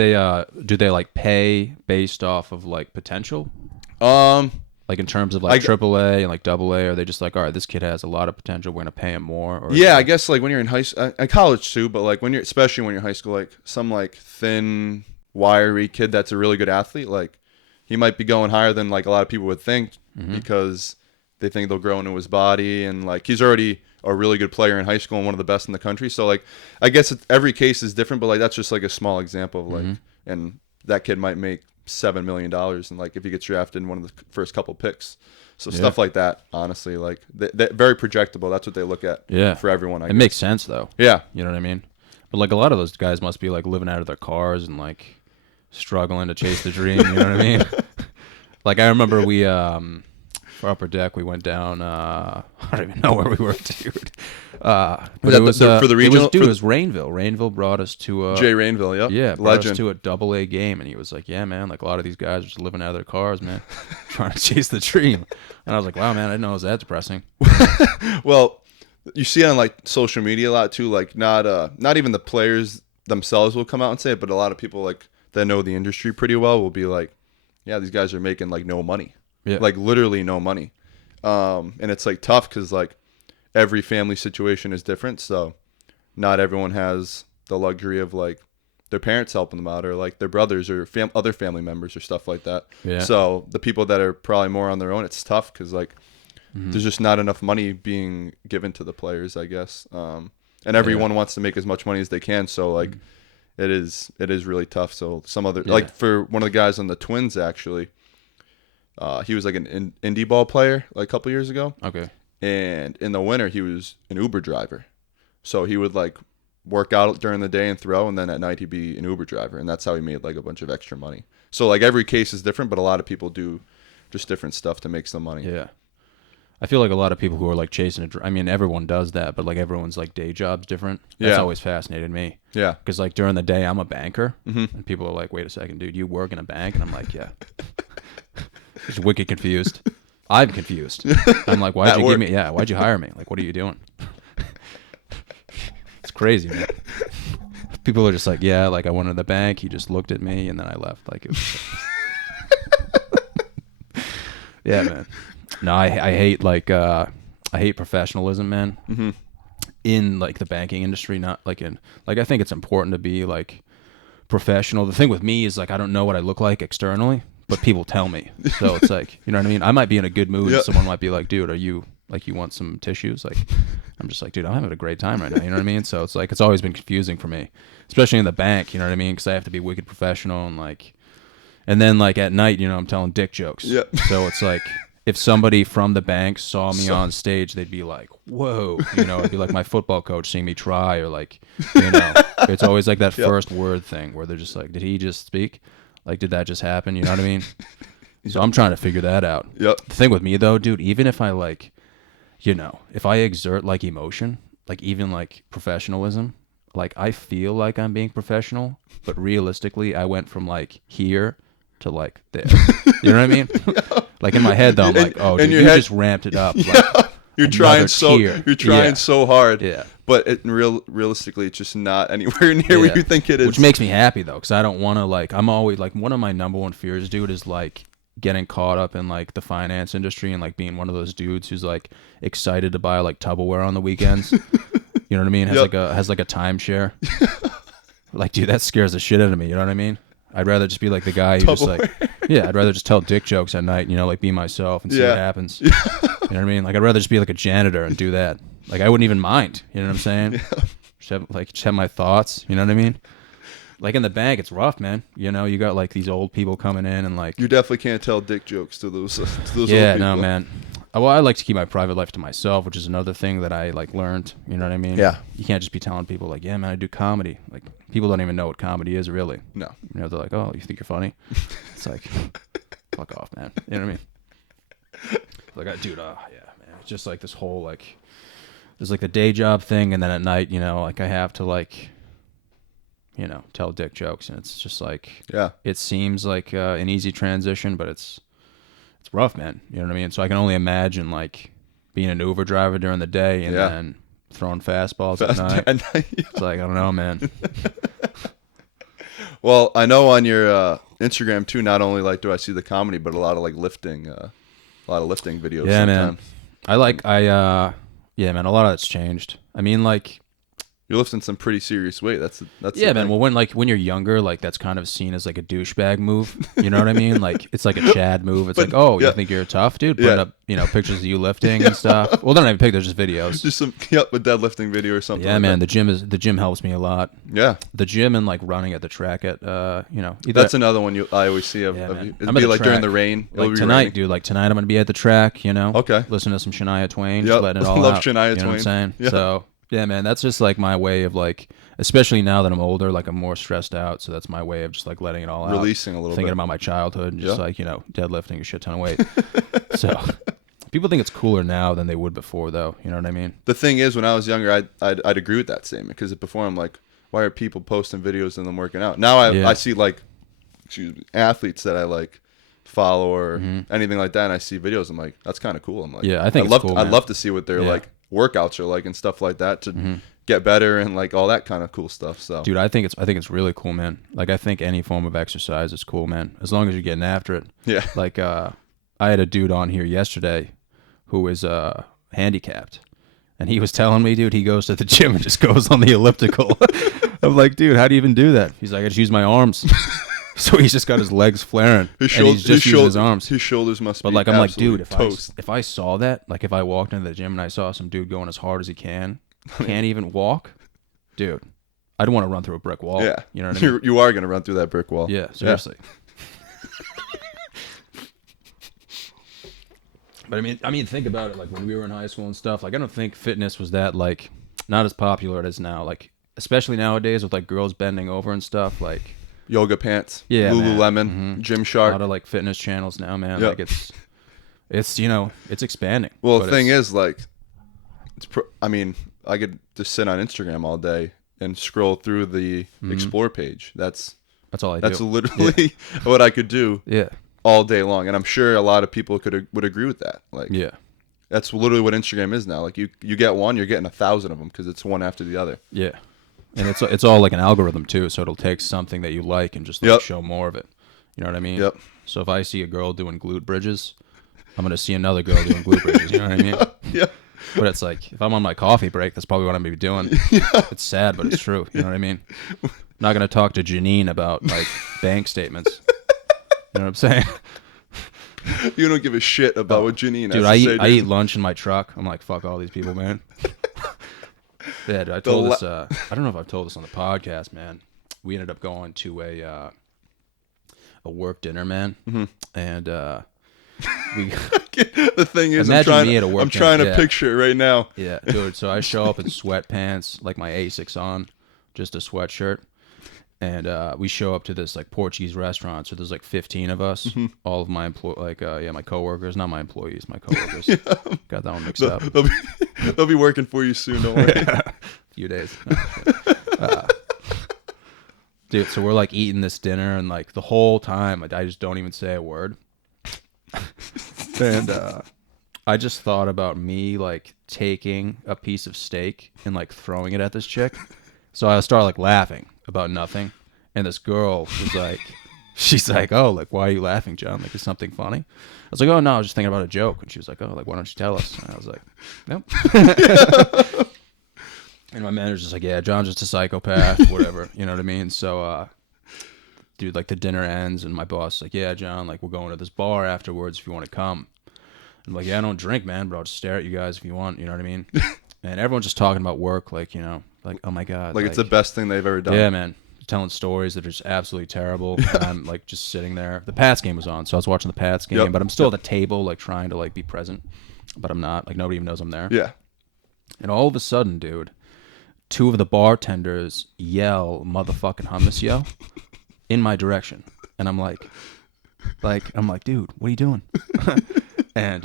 they like pay based off of like potential? Like in terms of like AAA and like AA, are they just like, all right, this kid has a lot of potential, we're gonna pay him more? Or yeah, I guess like when you're in college too, but like especially when you're in high school, like some like thin, wiry kid that's a really good athlete, like he might be going higher than like a lot of people would think because they think they'll grow into his body, and like he's already a really good player in high school and one of the best in the country. So like I guess every case is different, but like that's just like a small example of like, and that kid might make $7 million, and like if he gets drafted in one of the first couple picks. So stuff like that, honestly, like they're very projectable. That's what they look at. For everyone. I it guess. Makes sense though. Yeah, you know what I mean. But like a lot of those guys must be like living out of their cars and like struggling to chase the dream. You know what I mean? Like I remember we for Upper Deck we went down. I don't even know where we were, dude. But it was for the regional. It was Rainville. Rainville brought us to Jay Rainville. Yep. Yeah, brought legend. us to a AA game, and he was like, "Yeah, man, like a lot of these guys are just living out of their cars, man, trying to chase the dream." And I was like, "Wow, man, I didn't know it was that depressing." Well, you see it on like social media a lot too. Like not even the players themselves will come out and say it, but a lot of people like that know the industry pretty well will be like, "Yeah, these guys are making like no money, like literally no money," and it's like tough because like every family situation is different, so not everyone has the luxury of like their parents helping them out or like their brothers or other family members or stuff like that. Yeah. So the people that are probably more on their own, it's tough because like there's just not enough money being given to the players, I guess. And everyone wants to make as much money as they can. So like it is really tough. So some other like for one of the guys on the Twins actually, he was like an indie ball player like a couple years ago. Okay. And in the winter he was an Uber driver. So he would like work out during the day and throw, and then at night he'd be an Uber driver, and that's how he made like a bunch of extra money. So like every case is different, but a lot of people do just different stuff to make some money. Yeah. I feel like a lot of people who are like chasing I mean, everyone does that, but like everyone's like day job's different. That's always fascinated me. Yeah. Because like during the day I'm a banker, and people are like, "Wait a second, dude, you work in a bank?" And I'm like, "Yeah." Just wicked confused. I'm confused. I'm like, "Why'd you give me? Yeah, why'd you hire me? Like, what are you doing?" It's crazy, man. People are just like, "Yeah, like I went to the bank. He just looked at me, and then I left." Like, it was yeah, man. No, I hate like I hate professionalism, man. In like the banking industry, not like in like I think it's important to be like professional. The thing with me is like I don't know what I look like externally, but people tell me. So it's like, you know what I mean? I might be in a good mood and someone might be like, "Dude, are you like you want some tissues?" Like I'm just like, "Dude, I'm having a great time right now." You know what I mean? So it's like it's always been confusing for me, especially in the bank. You know what I mean? Because I have to be wicked professional and then like at night, you know, I'm telling dick jokes. Yeah. So it's like if somebody from the bank saw me on stage, they'd be like, "Whoa," you know, it'd be like my football coach seeing me try, or like, you know, it's always like that first word thing where they're just like, "Did he just speak? Like, did that just happen?" You know what I mean? So I'm trying to figure that out. Yep. The thing with me though, dude, even if I like, you know, if I exert like emotion, like even like professionalism, like I feel like I'm being professional, but realistically, I went from like here to like there. You know what I mean? Like in my head though, I'm like, "Oh, dude, you just ramped it up." Like, you're trying so hard. Yeah. But realistically, it's just not anywhere near where you think it is. Which makes me happy though, because I don't want to like. I'm always like one of my number one fears, dude, is like getting caught up in like the finance industry and like being one of those dudes who's like excited to buy like Tupperware on the weekends. You know what I mean? Has like a timeshare. Like, dude, that scares the shit out of me. You know what I mean? I'd rather just be like the guy who just like, I'd rather just tell dick jokes at night, you know, like be myself and see what happens. You know what I mean? Like, I'd rather just be like a janitor and do that. Like, I wouldn't even mind. You know what I'm saying? Just have my thoughts. You know what I mean? Like in the bank, it's rough, man. You know, you got like these old people coming in and like. You definitely can't tell dick jokes to those old people. Yeah, no, man. Well, I like to keep my private life to myself, which is another thing that I like learned. You know what I mean? Yeah. You can't just be telling people like, "Yeah, man, I do comedy." Like people don't even know what comedy is really. No. You know, they're like, "Oh, you think you're funny?" It's like, fuck off, man. You know what I mean? Like, dude, yeah, man. It's just like this whole like, there's like the day job thing, and then at night, you know, like I have to like, you know, tell dick jokes, and it's just like, it seems like an easy transition, but it's rough, man. You know what I mean? So I can only imagine like being an Uber driver during the day and then throwing fastballs at night. It's like, I don't know, man. Well, I know on your Instagram too, not only like do I see the comedy, but a lot of like lifting, videos. Yeah, sometimes. Man. Yeah, man. A lot of that's changed. I mean, like, you You're lifting some pretty serious weight. That's Yeah, the man. thing. Well, when you're younger, like that's kind of seen as like a douchebag move. You know what I mean? Like it's like a Chad move. It's like, oh, yeah. you think you're tough, dude? Putting up, pictures of you lifting and stuff. Well, they're not even pictures, just videos. Just some a deadlifting video or something. Yeah, like man. that. The gym helps me a lot. Yeah, The gym and like running at the track at that's another one I always see of Yeah, you. man. It'd I'm at be the like during track. the rain. It'll Like be tonight, raining. dude. Like tonight, I'm gonna be at the track. Okay. Listen to some Shania Twain, Yep. just letting it all Love out. Shania you know Twain. what I'm saying? Yeah. So yeah, man, that's just like my way of like, especially now that I'm older, like I'm more stressed out. So that's my way of just like letting it all out, Releasing a little thinking bit. about my childhood, and just Yeah. like deadlifting a shit ton of weight. So people think it's cooler now than they would before, though. You know what I mean? The thing is, when I was younger, I'd agree with that statement because before I'm like, why are people posting videos of them working out? Now I see like, athletes that I like follow or anything like that, and I see videos. I'm like, that's kind of cool. I'm like, Yeah, I think I'd it's love cool, I'd man. love to see what their Yeah. like workouts are like and stuff like that to get better and like all that kind of cool stuff. So Dude, I think it's really cool, man. Like I think any form of exercise is cool, man, as long as you're getting after it. yeah, Like I had a dude on here yesterday who is handicapped, and he was telling me, dude, he goes to the gym and just goes on the elliptical. I'm like, dude, how do you even do that? He's like, I just use my arms. So he's just got his legs flaring, and he's just using his arms. His shoulders must But be like, I'm like, absolute dude, toast. if I saw that, like if I walked into the gym and I saw some dude going as hard as he can't even walk, dude, I'd want to run through a brick wall. Yeah, You know what I mean? You are gonna run through that brick wall. Yeah, seriously. But I mean, think about it. Like when we were in high school and stuff. Like I don't think fitness was that like not as popular as now. Like especially nowadays with like girls bending over and stuff. Like Yoga pants, Yeah, man. Lululemon, a Gymshark. lot of like fitness channels now, man. Yep. Like it's it's expanding. Well, But the thing it's- is, like, I mean, I could just sit on Instagram all day and scroll through the explore page. That's that's all I do. literally what I could do Yeah, all day long, and I'm sure a lot of people would agree with that. Like, yeah, that's literally what Instagram is now. Like, you get one, you're getting 1,000 of them because it's one after the other. yeah. And it's all like an algorithm too. So it'll take something that you like and just like Yep. show more of it. You know what I mean? Yep. So if I see a girl doing glute bridges, I'm gonna see another girl doing glute bridges. You know what I mean? Yeah. But it's like if I'm on my coffee break, that's probably what I'm gonna be doing. It's sad, but it's true. You know what I mean? Not gonna talk to Janine about like bank statements. You know what I'm saying? You don't give a shit about what Janine Dude, has to say. I eat lunch in my truck. I'm like, fuck all these people, man. Yeah, dude, I told this. I don't know if I've told this on the podcast, man. We ended up going to a work dinner, man, and we. The thing is, Imagine me at a work I'm trying camp, to yeah. picture it right now. Yeah, dude. So I show up in sweatpants, like my Asics on, just a sweatshirt, and we show up to this like Portuguese restaurant. So there's like 15 of us, all of my my coworkers, not my employees, my coworkers. Got that one mixed up. They'll be working for you soon. Don't worry. Few days. No, dude, so we're like eating this dinner, and like the whole time, like, I just don't even say a word. And I just thought about me like taking a piece of steak and like throwing it at this chick. So I started like laughing about nothing, and this girl was like, she's like, "Oh, like why are you laughing, John? Like is something funny?" I was like, "Oh no, I was just thinking about a joke." And she was like, "Oh, like why don't you tell us?" And I was like, "Nope." And my manager's just like, "Yeah, John's just a psychopath, whatever." You know what I mean? So, dude, like the dinner ends, and my boss is like, "Yeah, John, like we're going to this bar afterwards if you want to come." I'm like, "Yeah, I don't drink, man, but I'll just stare at you guys if you want." You know what I mean? And everyone's just talking about work, like like, oh my god, Like it's the best thing they've ever done. yeah, man. Telling stories that are just absolutely terrible. And I'm like just sitting there. The Pats game was on, so I was watching the Pats game, Yep. but I'm still at the table, like trying to like be present, but I'm not. Like nobody even knows I'm there. Yeah. And all of a sudden, dude, two of the bartenders yell "motherfucking hummus, yo," in my direction, and I'm like, dude, what are you doing? And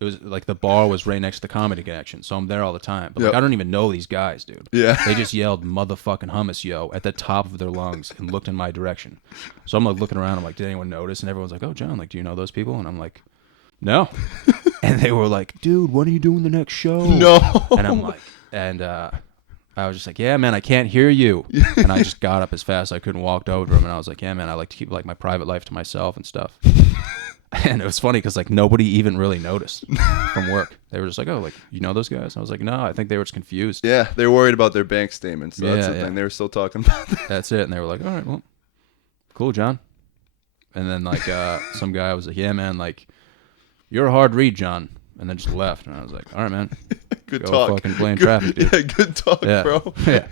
it was like the bar was right next to the Comedy Connection, so I'm there all the time. But like, Yep. I don't even know these guys, dude. Yeah. They just yelled "motherfucking hummus, yo" at the top of their lungs and looked in my direction. So I'm like looking around. I'm like, did anyone notice? And everyone's like, "Oh, John, like, do you know those people?" And I'm like, no. And they were like, "Dude, when are you doing the next show?" No. And I'm like, I was just like, "Yeah, man, I can't hear you." And I just got up as fast as I could and walked over to him, and I was like, "Yeah, man, I like to keep like my private life to myself and stuff." And it was funny because like nobody even really noticed from work. They were just like, "Oh, like you know those guys?" I was like, "No, I think they were just confused." Yeah, they were worried about their bank statements. So that's the thing. They were still talking about that. That's it. And they were like, "All right, well, cool, John." And then like some guy was like, "Yeah, man, like you're a hard read, John." And then just left. And I was like, "All right, man, Good go talk. fucking play in traffic, dude." Yeah, good talk, Yeah. bro. Yeah.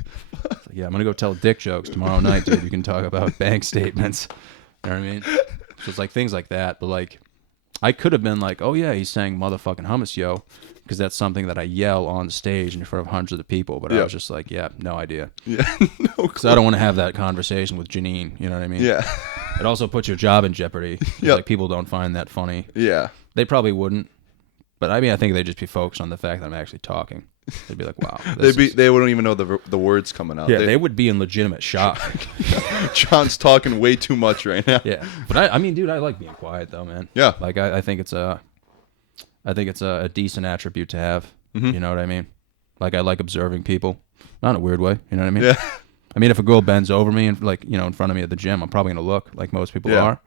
Like, yeah, I'm gonna go tell dick jokes tomorrow night, dude. You can talk about bank statements. You know what I mean? So it's like things like that. But like, I could have been like, "Oh yeah, he's saying motherfucking hummus, yo," because that's something that I yell on stage in front of hundreds of people. But I was just like, "Yeah, no idea," Yeah, no. because I don't want to have that conversation with Janine. You know what I mean? Yeah, It also puts your job in jeopardy. Yeah. Like people don't find that funny. yeah, They probably wouldn't. But I mean, I think they'd just be focused on the fact that I'm actually talking. They'd be like, "Wow." they wouldn't even know the words coming out. Yeah, they would be in legitimate shock. John's talking way too much right now. Yeah, but I mean, dude, I like being quiet though, man. Yeah. Like I think it's a decent attribute to have. Mm-hmm. You know what I mean? Like I like observing people, not in a weird way. You know what I mean? Yeah. I mean, if a girl bends over me and like in front of me at the gym, I'm probably gonna look like most people Yeah. are.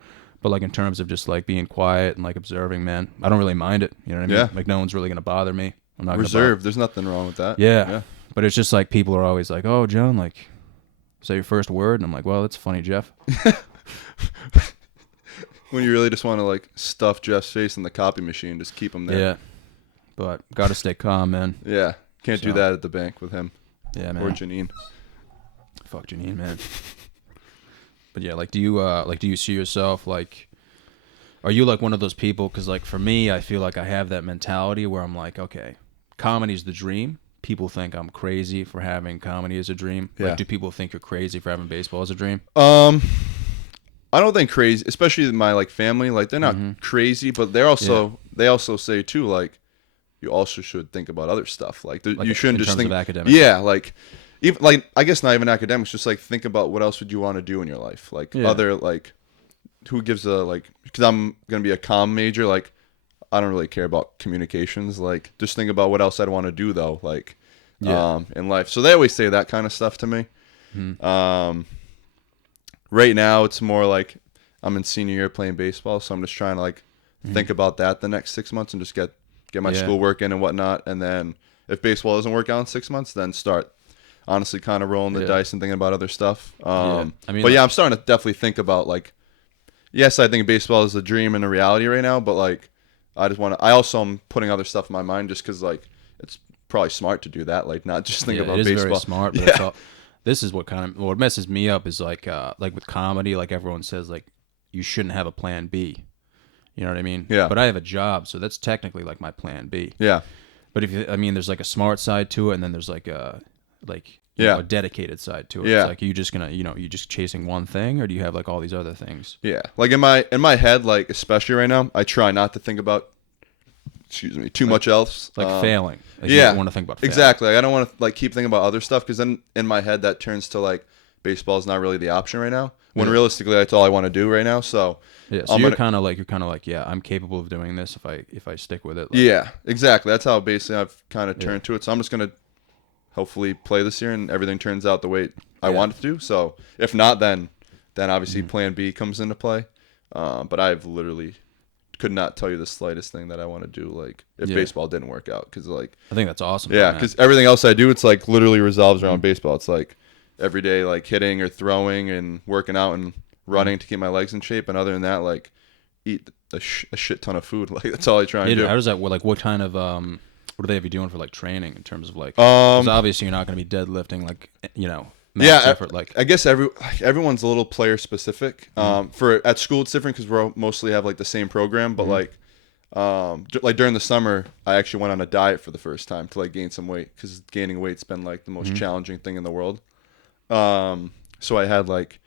But like in terms of just like being quiet and like observing, man, I don't really mind it. You know what I mean? Yeah. Like no one's really gonna bother me. I'm not gonna Reserved. There's nothing wrong with that. Yeah. But it's just like people are always like, "Oh, John, like, say your first word," and I'm like, "Well, that's funny, Jeff." When you really just want to like stuff Jeff's face in the copy machine, just keep him there. Yeah. But gotta stay calm, man. Yeah. Can't do So- that at the bank with him Yeah, man. or Janine. Fuck Janine, man. But yeah, like, do you see yourself like? Are you like one of those people? Because like for me, I feel like I have that mentality where I'm like, okay, comedy's the dream. People think I'm crazy for having comedy as a dream. Yeah. Like, do people think you're crazy for having baseball as a dream? I don't think crazy, especially my like family. Like they're not crazy, but they also say too like you also should think about other stuff. Like, Like you shouldn't in just terms think of academics? Yeah, like even like I guess not even academics. Just like think about what else would you want to do in your life. Like other like who gives a like because I'm gonna be a comm major. Like I don't really care about communications. Like just think about what else I'd want to do though. Like in life. So they always say that kind of stuff to me. Right now it's more like I'm in senior year playing baseball, so I'm just trying to like think about that the next 6 months and just get my schoolwork in and whatnot. And then if baseball doesn't work out in 6 months, then start honestly kind of rolling the dice and thinking about other stuff. I mean, but like, yeah, I'm starting to definitely think about like, yes, I think baseball is a dream and a reality right now, but like I also am putting other stuff in my mind just because like it's probably smart to do that, like not just think about it is baseball. very smart. But it's all, this is what messes me up is like with comedy, like everyone says like you shouldn't have a plan B. You know what I mean? Yeah. But I have a job, so that's technically like my plan B. Yeah. But there's like a smart side to it, and then there's like a a dedicated side to it. Yeah. It's like you just gonna you just chasing one thing, or do you have like all these other things? Yeah, like in my head, like especially right now, I try not to think about, too much else. Like failing. Like, yeah, you don't want to think about failing. exactly. Like, I don't want to like keep thinking about other stuff because then in my head that turns to like baseball is not really the option right now. When realistically that's all I want to do right now. So yeah, so you're kind of like yeah, I'm capable of doing this if I stick with it. Like, yeah, exactly. That's how basically I've kind of turned to it. So I'm just gonna hopefully play this year and everything turns out the way I want it to do. So if not, then obviously Plan B comes into play. But I've literally could not tell you the slightest thing that I want to do. Like if baseball didn't work out, because like I think that's awesome. yeah, man. because everything else I do, it's like literally resolves around baseball. It's like every day, like hitting or throwing and working out and running to keep my legs in shape. And other than that, like eat a shit ton of food. Like that's all I try and do. How does that work? Like what kind of what do they have you doing for like training in terms of like? Because obviously you're not going to be deadlifting like max effort. Like I guess everyone's a little player specific. For at school it's different because we mostly have like the same program. But like during the summer, I actually went on a diet for the first time to like gain some weight because gaining weight's been like the most challenging thing in the world. So I had like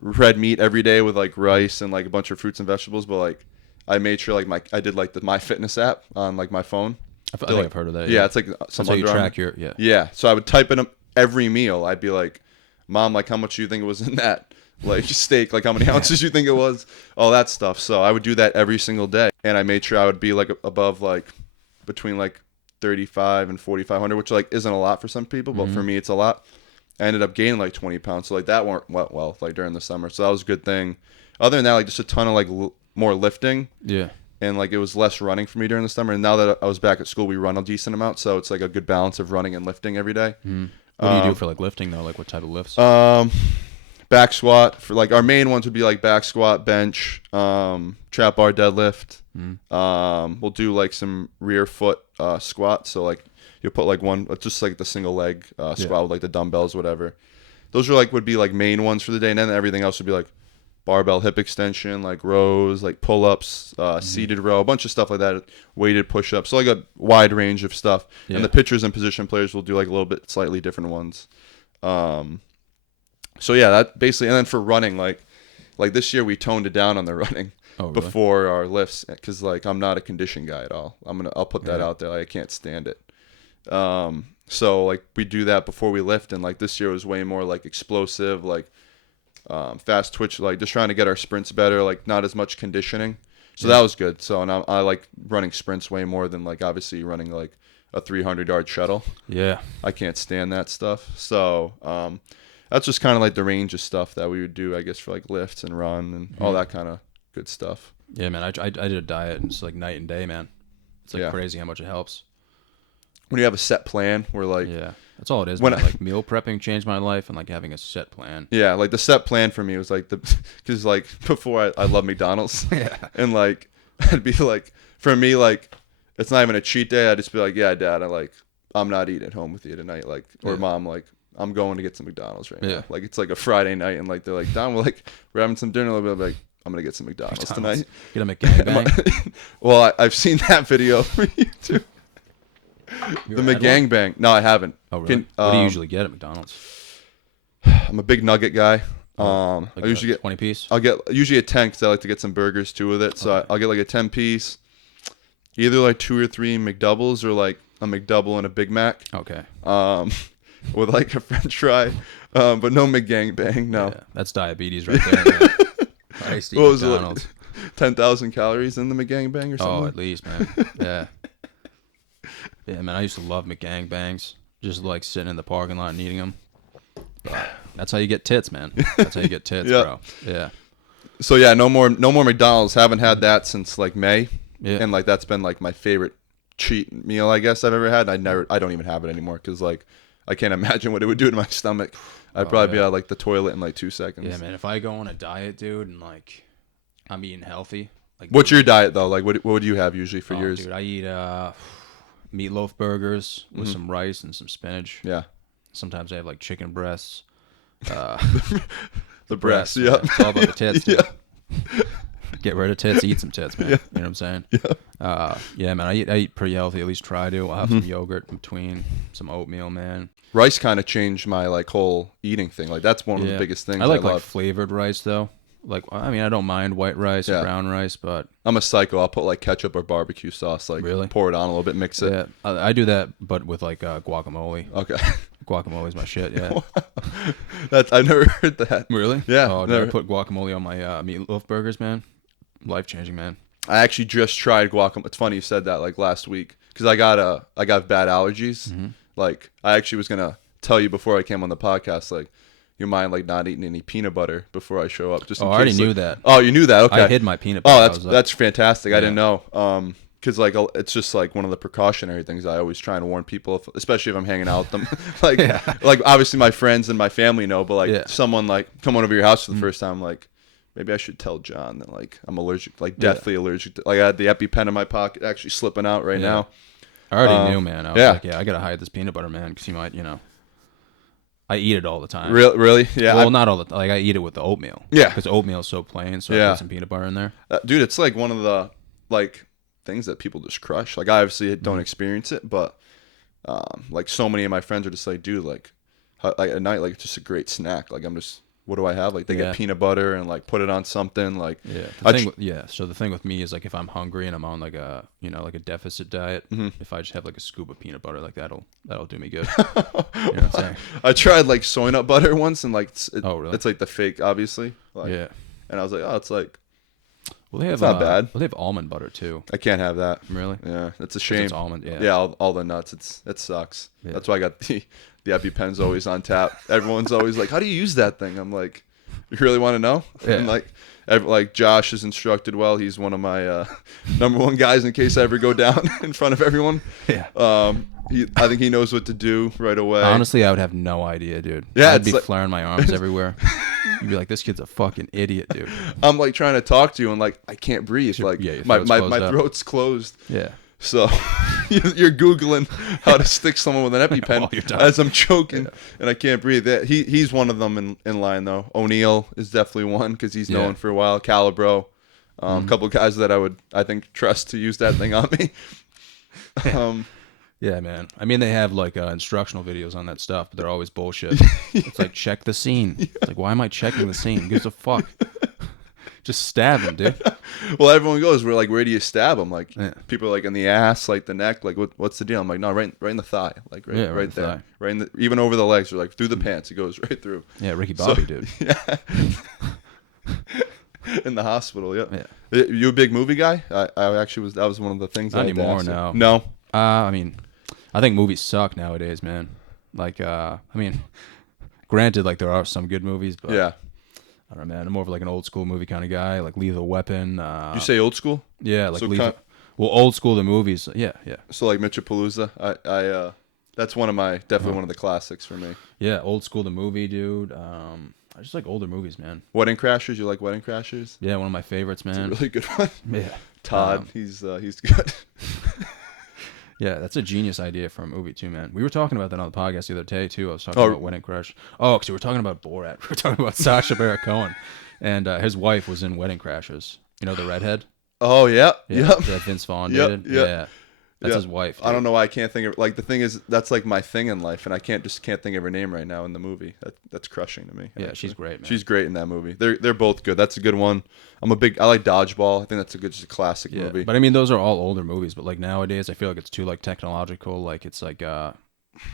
red meat every day with like rice and like a bunch of fruits and vegetables. But like I made sure like I did like the MyFitness app on like my phone. I think I've heard of that. Yeah, it's like That's how you track your Yeah, so I would type in every meal. I'd be like, Mom, like how much do you think it was in that like steak? Like how many ounces you think it was? All that stuff. So I would do that every single day, and I made sure I would be like above like between like 35 and 4,500, which like isn't a lot for some people, but for me it's a lot. I ended up gaining like 20 pounds, so like that went well like during the summer. So that was a good thing. Other than that, like just a ton of like more lifting. Yeah. And like it was less running for me during the summer. And now that I was back at school, we run a decent amount, so it's like a good balance of running and lifting every day. What do you do for like lifting though? Like what type of lifts? Back squat for like our main ones would be like back squat, bench, trap bar, deadlift. We'll do like some rear foot squats. So like you put like one, just like the single leg squat with like the dumbbells, whatever. Those are like would be like main ones for the day, and then everything else would be like barbell hip extension, like rows, like pull-ups, seated row, a bunch of stuff like that, weighted push-ups. So like a wide range of stuff. Yeah. And the pitchers and position players will do like a little bit slightly different ones. So yeah, that basically. And then for running, like this year we toned it down on the running before our lifts because like I'm not a condition guy at all. I'll put that out there. Like, I can't stand it. So like we do that before we lift, and like this year was way more like explosive, like fast twitch, like just trying to get our sprints better, like not as much conditioning. So that was good. So and I like running sprints way more than like obviously running like a 300-yard shuttle. Yeah, I can't stand that stuff. So that's just kind of like the range of stuff that we would do, I guess, for like lifts and run and all that kind of good stuff. Yeah, man. I did a diet, and it's like night and day, man. It's like crazy how much it helps. When you have a set plan, we're like, that's all it is. Man. Like meal prepping changed my life, and like having a set plan. Yeah, like the set plan for me was like because like before I love McDonald's. And like I'd be like, for me, like it's not even a cheat day. I'd just be like, yeah, Dad, I'm not eating at home with you tonight, like, or Mom, like I'm going to get some McDonald's right now. Like it's like a Friday night, and like they're like, Don, we're having some dinner. I'll be like, I'm gonna get some McDonald's tonight. Get a McGangbang. Well, I've seen that video for you too. The McGangbang. No, I haven't. Oh, really? What do you usually get at McDonald's? I'm a big nugget guy. Like I usually get 20 piece. I'll get usually a 10 because I like to get some burgers too with it. So I'll get like a 10 piece, either like 2 or 3 McDoubles or like a McDouble and a Big Mac. Okay. With like a French fry, but no McGangbang. No. Yeah, that's diabetes right there. Man. I used to eat McDonald's. 10,000 calories in the McGangbang or something? Oh, at least, man. Yeah. Yeah, man, I used to love McGangbangs. Just like sitting in the parking lot and eating them. But that's how you get tits, man. That's how you get tits, bro. Yeah. So yeah, no more McDonald's. Haven't had that since like May. Yeah. And like that's been like my favorite cheat meal I guess I've ever had. I don't even have it anymore because like I can't imagine what it would do to my stomach. I'd probably be out like the toilet in like 2 seconds. Yeah, man. If I go on a diet, dude, and like I'm eating healthy. Like, what's your diet though? Like what would you have usually for yours? Dude, I eat meatloaf burgers with some rice and some spinach. Yeah. Sometimes I have like chicken breasts. The breasts. Yeah. It's all about the tits, dude. Yeah. Get rid of tits, eat some tits, man. Yeah. You know what I'm saying? Yeah. Yeah, man. I eat pretty healthy. At least try to. I'll have some yogurt in between, some oatmeal, man. Rice kind of changed my like whole eating thing. Like that's one of the biggest things I like love. flavored rice though. Like I mean, I don't mind white rice or brown rice, but I'm a psycho. I'll put like ketchup or barbecue sauce. Like pour it on a little bit, mix it. Yeah, I do that, but with like guacamole. Okay. Guacamole's my shit. Yeah. I've never heard that. Really? Yeah. Oh, dude, I put guacamole on my meatloaf burgers, man. Life changing, man. I actually just tried guacamole. It's funny you said that like last week because I got bad allergies. Like I actually was gonna tell you before I came on the podcast, like you mind like not eating any peanut butter before I show up. Just in I case, already like, knew that. Oh, you knew that? Okay. I hid my peanut butter. Oh, that's fantastic. I didn't know. Because like it's just like one of the precautionary things I always try and warn people, especially if I'm hanging out with them. like obviously my friends and my family know, but like someone like come over your house for the first time, like maybe I should tell John that like I'm allergic, like deathly allergic. Like I had the EpiPen in my pocket, actually slipping out right now. I already knew, man. I was like, I gotta hide this peanut butter, man, because you might, I eat it all the time. Really? Yeah. Well, not all the time. Like I eat it with the oatmeal. Yeah. Because oatmeal is so plain, so I put some peanut butter in there. Dude, it's like one of the like things that people just crush. Like I obviously don't experience it, but like so many of my friends are just like, dude, like at night, like it's just a great snack. Like I'm just, what do I have? Like they get peanut butter and like put it on something. Like So the thing with me is like if I'm hungry and I'm on like a like a deficit diet, if I just have like a scoop of peanut butter, like that'll do me good. You know what I'm saying? I tried like soy nut butter once, and like really? It's like the fake, obviously. Like, and I was like, oh, it's like. Well, they have it's not bad. Well, they have almond butter too. I can't have that. Really? Yeah, it's a shame. It's almond. Yeah. Yeah, all the nuts. It sucks. Yeah. That's why I got the EpiPen's always on tap. Everyone's always like, "How do you use that thing?" I'm like, "You really want to know?" Yeah. And like, like Josh is instructed well. He's one of my number one guys in case I ever go down in front of everyone. Yeah. I think he knows what to do right away. Honestly, I would have no idea, dude. Yeah, I'd be like, flaring my arms everywhere. You'd be like, this kid's a fucking idiot, dude. I'm like trying to talk to you and like I can't breathe. Like your my throat's throat's closed. Yeah. So you're Googling how to stick someone with an EpiPen While you're as I'm choking and I can't breathe. He's one of them in line, though. O'Neal is definitely one because he's known for a while. Calibro. A couple of guys that I think trust to use that thing on me. Yeah, man. I mean, they have like instructional videos on that stuff, but they're always bullshit. It's like, check the scene. It's like, why am I checking the scene? Who gives a fuck? Just stab him, dude. Well, everyone goes, we're like, where do you stab him? Like, people are like in the ass, like the neck, like what's the deal? I'm like, no, right in the thigh, like right there, thigh. right in the, even over the legs, or like through the pants, it goes right through. Yeah, Ricky Bobby, dude. Yeah. In the hospital, yeah. You a big movie guy? I actually was. That was one of the things. Not I had to anymore, ask you. no. No. I mean, I think movies suck nowadays, man. Like, I mean, granted, like there are some good movies, but Yeah. I don't know, man. I'm more of like an old school movie kind of guy, like Lethal Weapon. You say old school? Yeah, like So Lethal. Well, old school the movies. Yeah, yeah. So like Mitchapalooza, I that's one of my definitely one of the classics for me. Yeah, old school the movie, dude. I just like older movies, man. Wedding Crashers, you like Wedding Crashers? Yeah, one of my favorites, man. It's a really good one. Yeah. Todd, he's good. Yeah, that's a genius idea for a movie too, man. We were talking about that on the podcast the other day too. I was talking about Wedding Crash. Oh, because we were talking about Borat. We were talking about Sacha Baron Cohen, and his wife was in Wedding Crashers. You know the redhead? Oh yeah, That Vince Vaughn dated. Yeah, that's his wife. Dude. I don't know why I can't think of like the thing is that's like my thing in life, and I can't think of her name right now in the movie. That's crushing to me. Yeah, actually. she's great, man. She's great in that movie. They're both good. That's a good one. I like Dodgeball. I think that's just a classic movie. But I mean, those are all older movies. But like nowadays, I feel like it's too like technological. Like it's like I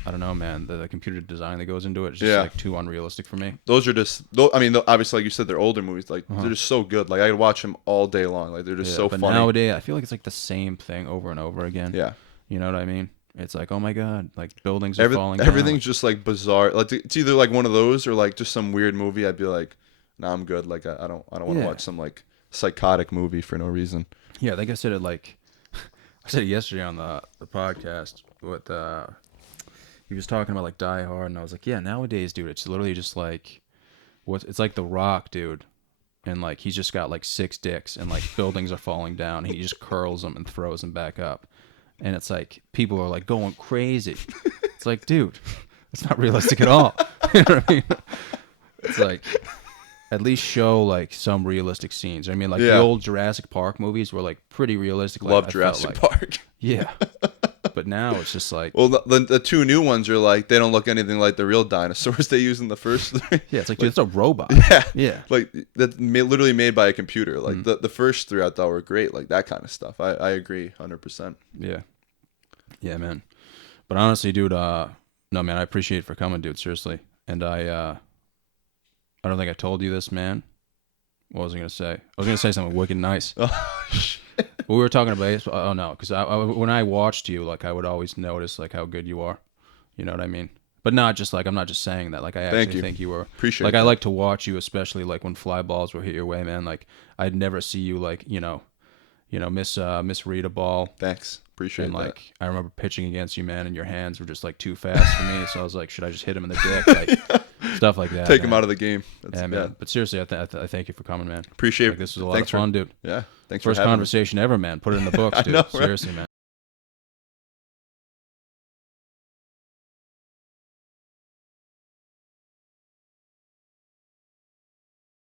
don't know, man. The computer design that goes into it is just like too unrealistic for me. Those are just. I mean, obviously, like you said, they're older movies. Like they're just so good. Like I could watch them all day long. Like they're just so but funny. Nowadays, I feel like it's like the same thing over and over again. Yeah. You know what I mean? It's like, oh my god, like buildings are falling down. Everything's just like bizarre. Like it's either like one of those or like just some weird movie. I'd be like, nah, I'm good. Like I don't want to watch some like psychotic movie for no reason. Yeah, I think I said it like I said it yesterday on the podcast. What he was talking about like Die Hard, and I was like, yeah, nowadays, dude, it's literally just like it's like The Rock, dude. And like he's just got like 6 dicks, and like buildings are falling down. He just curls them and throws them back up. And it's like people are like going crazy. It's like, dude, it's not realistic at all. You know what I mean? It's like at least show like some realistic scenes. I mean, like the old Jurassic Park movies were like pretty realistic. Like, Love Jurassic Park. Yeah. But now it's just like, well, the 2 new ones are like they don't look anything like the real dinosaurs they use in the first 3. Yeah, it's like dude, it's a robot. Yeah. Like that's literally made by a computer. Like the first 3 I thought were great. Like that kind of stuff. I agree 100%. Yeah, man. But honestly, dude, no, man, I appreciate it for coming, dude. Seriously, and I don't think I told you this, man. What was I gonna say? I was gonna say something wicked nice. Oh shit. We were talking about oh no, because when I watched you, like I would always notice like how good you are. You know what I mean? But not just like I'm not just saying that. Like I actually think you were. Appreciate. Like that. I like to watch you, especially like when fly balls were hit your way, man. Like I'd never see you like misread a ball. Thanks. Appreciate and that. like I remember pitching against you, man, and your hands were just like too fast for me. So I was like, should I just hit him in the dick? Like stuff like that. Take him out of the game. Yeah, man. But seriously, I thank you for coming, man. Appreciate it. This was a lot of fun, dude. Yeah. Thanks First for having conversation ever, man. Put it in the books, dude. I know, right? Seriously, man.